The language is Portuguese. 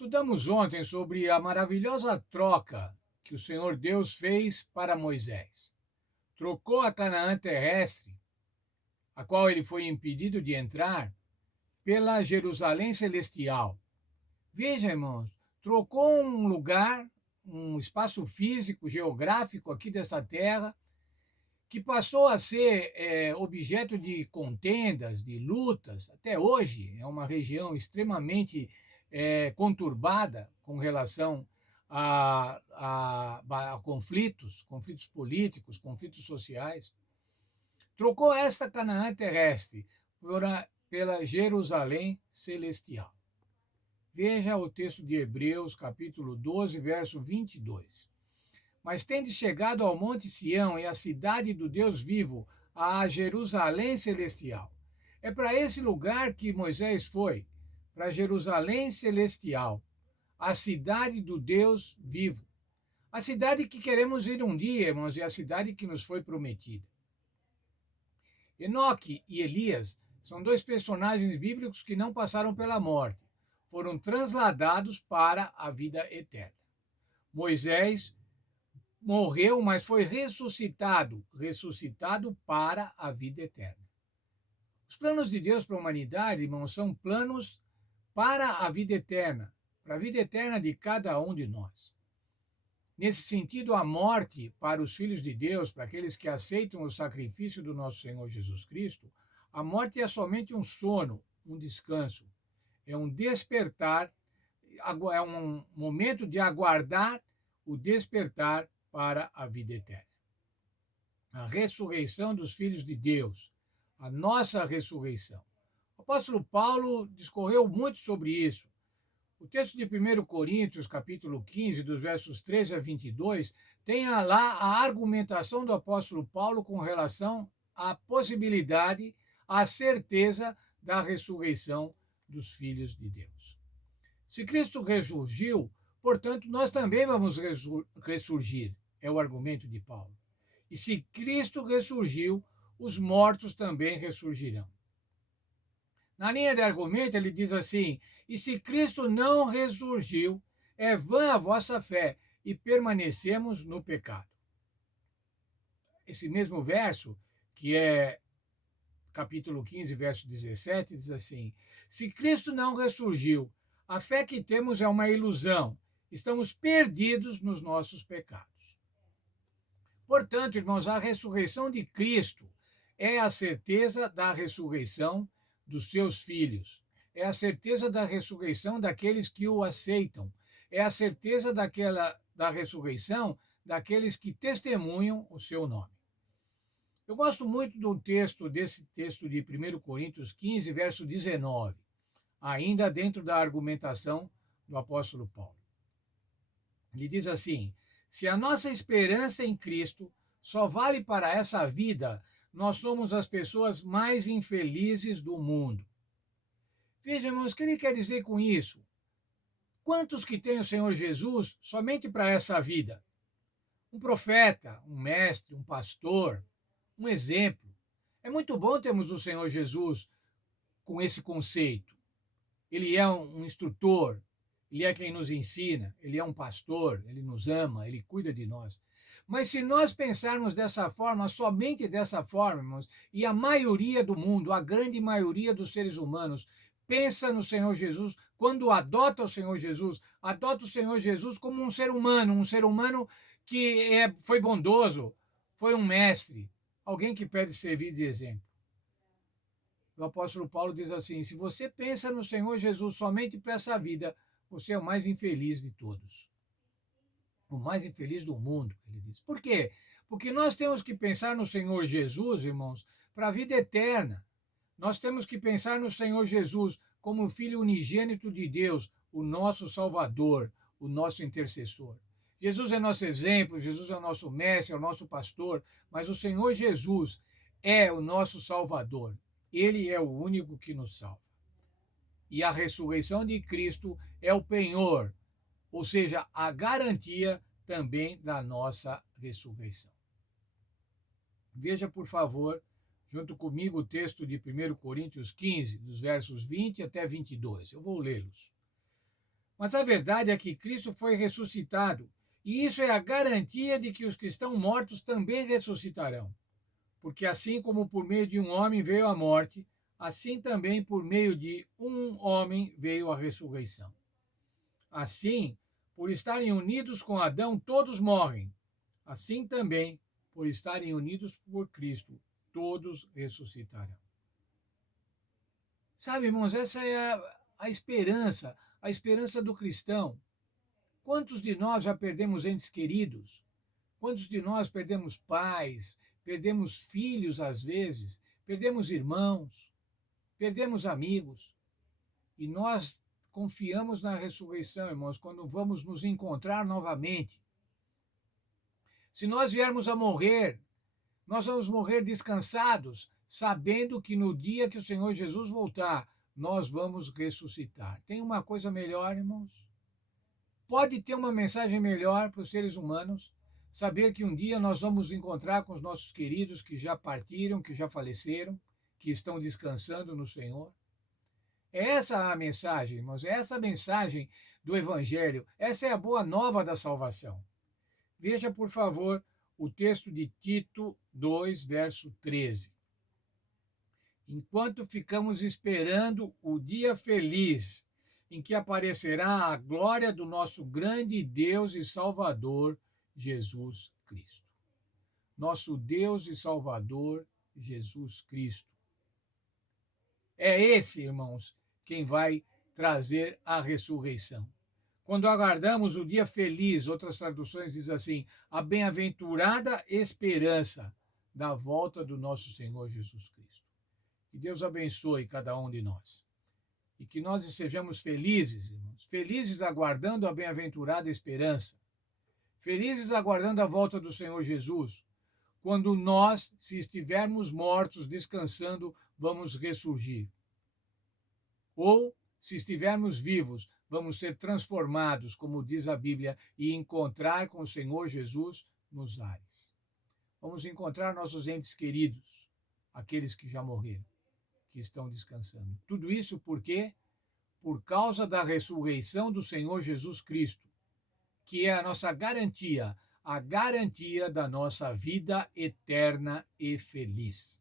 Estudamos ontem sobre a maravilhosa troca que o Senhor Deus fez para Moisés. Trocou a Canaã terrestre, a qual ele foi impedido de entrar, pela Jerusalém celestial. Veja, irmãos, trocou um lugar, um espaço físico, geográfico aqui dessa terra, que passou a ser objeto de contendas, de lutas. Até hoje é uma região extremamente conturbada com relação a conflitos, conflitos políticos, conflitos sociais. Trocou esta Canaã terrestre pela Jerusalém celestial. Veja o texto de Hebreus, capítulo 12, verso 22. Mas tendes chegado ao monte Sião e à cidade do Deus vivo, à Jerusalém celestial. É para esse lugar que Moisés foi, para Jerusalém celestial, a cidade do Deus vivo. A cidade que queremos ir um dia, irmãos, e a cidade que nos foi prometida. Enoque e Elias são dois personagens bíblicos que não passaram pela morte, foram transladados para a vida eterna. Moisés morreu, mas foi ressuscitado para a vida eterna. Os planos de Deus para a humanidade, irmãos, são planos para a vida eterna, para a vida eterna de cada um de nós. Nesse sentido, a morte para os filhos de Deus, para aqueles que aceitam o sacrifício do nosso Senhor Jesus Cristo, a morte é somente um sono, um descanso, é um despertar, é um momento de aguardar o despertar para a vida eterna. A ressurreição dos filhos de Deus, a nossa ressurreição. O apóstolo Paulo discorreu muito sobre isso. O texto de 1 Coríntios, capítulo 15, dos versos 13 a 22, tem lá a argumentação do apóstolo Paulo com relação à possibilidade, à certeza da ressurreição dos filhos de Deus. Se Cristo ressurgiu, portanto, nós também vamos ressurgir, é o argumento de Paulo. E se Cristo ressurgiu, os mortos também ressurgirão. Na linha de argumento, ele diz assim: e se Cristo não ressurgiu, é vã a vossa fé e permanecemos no pecado. Esse mesmo verso, que é capítulo 15, verso 17, diz assim: se Cristo não ressurgiu, a fé que temos é uma ilusão, estamos perdidos nos nossos pecados. Portanto, irmãos, a ressurreição de Cristo é a certeza da ressurreição dos seus filhos, é a certeza da ressurreição daqueles que o aceitam, é a certeza da ressurreição daqueles que testemunham o seu nome. Eu gosto muito desse texto de 1 Coríntios 15, verso 19, ainda dentro da argumentação do apóstolo Paulo. Ele diz assim: se a nossa esperança em Cristo só vale para essa vida, nós somos as pessoas mais infelizes do mundo. Veja, irmãos, o que ele quer dizer com isso? Quantos que têm o Senhor Jesus somente para essa vida? Um profeta, um mestre, um pastor, um exemplo. É muito bom termos o Senhor Jesus com esse conceito. Ele é um instrutor, ele é quem nos ensina, ele é um pastor, ele nos ama, ele cuida de nós. Mas se nós pensarmos dessa forma, somente dessa forma, irmãos, e a maioria do mundo, a grande maioria dos seres humanos, pensa no Senhor Jesus, quando adota o Senhor Jesus como um ser humano que foi bondoso, foi um mestre, alguém que pede servir de exemplo. O apóstolo Paulo diz assim: se você pensa no Senhor Jesus somente para essa vida, você é o mais infeliz de todos. O mais infeliz do mundo, ele diz. Por quê? Porque nós temos que pensar no Senhor Jesus, irmãos, para a vida eterna. Nós temos que pensar no Senhor Jesus como o Filho unigênito de Deus, o nosso Salvador, o nosso intercessor. Jesus é nosso exemplo, Jesus é o nosso mestre, é o nosso pastor, mas o Senhor Jesus é o nosso Salvador. Ele é o único que nos salva. E a ressurreição de Cristo é o penhor, ou seja, a garantia também da nossa ressurreição. Veja, por favor, junto comigo, o texto de 1 Coríntios 15, dos versos 20 até 22. Eu vou lê-los. Mas a verdade é que Cristo foi ressuscitado, e isso é a garantia de que os que estão mortos também ressuscitarão. Porque assim como por meio de um homem veio a morte, assim também por meio de um homem veio a ressurreição. Assim, por estarem unidos com Adão, todos morrem. Assim também, por estarem unidos por Cristo, todos ressuscitarão. Sabe, irmãos, essa é a esperança do cristão. Quantos de nós já perdemos entes queridos? Quantos de nós perdemos pais, perdemos filhos às vezes, perdemos irmãos, perdemos amigos? E nós confiamos na ressurreição, irmãos, quando vamos nos encontrar novamente. Se nós viermos a morrer, nós vamos morrer descansados, sabendo que no dia que o Senhor Jesus voltar, nós vamos ressuscitar. Tem uma coisa melhor, irmãos? Pode ter uma mensagem melhor para os seres humanos? Saber que um dia nós vamos encontrar com os nossos queridos que já partiram, que já faleceram, que estão descansando no Senhor? É essa a mensagem, irmãos, é essa a mensagem do Evangelho, essa é a boa nova da salvação. Veja, por favor, o texto de Tito 2, verso 13. Enquanto ficamos esperando o dia feliz em que aparecerá a glória do nosso grande Deus e Salvador, Jesus Cristo. Nosso Deus e Salvador, Jesus Cristo. É esse, irmãos, quem vai trazer a ressurreição. Quando aguardamos o dia feliz, outras traduções dizem assim, a bem-aventurada esperança da volta do nosso Senhor Jesus Cristo. Que Deus abençoe cada um de nós. E que nós sejamos felizes, irmãos, felizes aguardando a bem-aventurada esperança. Felizes aguardando a volta do Senhor Jesus. Quando nós, se estivermos mortos, descansando, vamos ressurgir. Ou, se estivermos vivos, vamos ser transformados, como diz a Bíblia, e encontrar com o Senhor Jesus nos ares. Vamos encontrar nossos entes queridos, aqueles que já morreram, que estão descansando. Tudo isso por quê? Por causa da ressurreição do Senhor Jesus Cristo, que é a nossa garantia, a garantia da nossa vida eterna e feliz.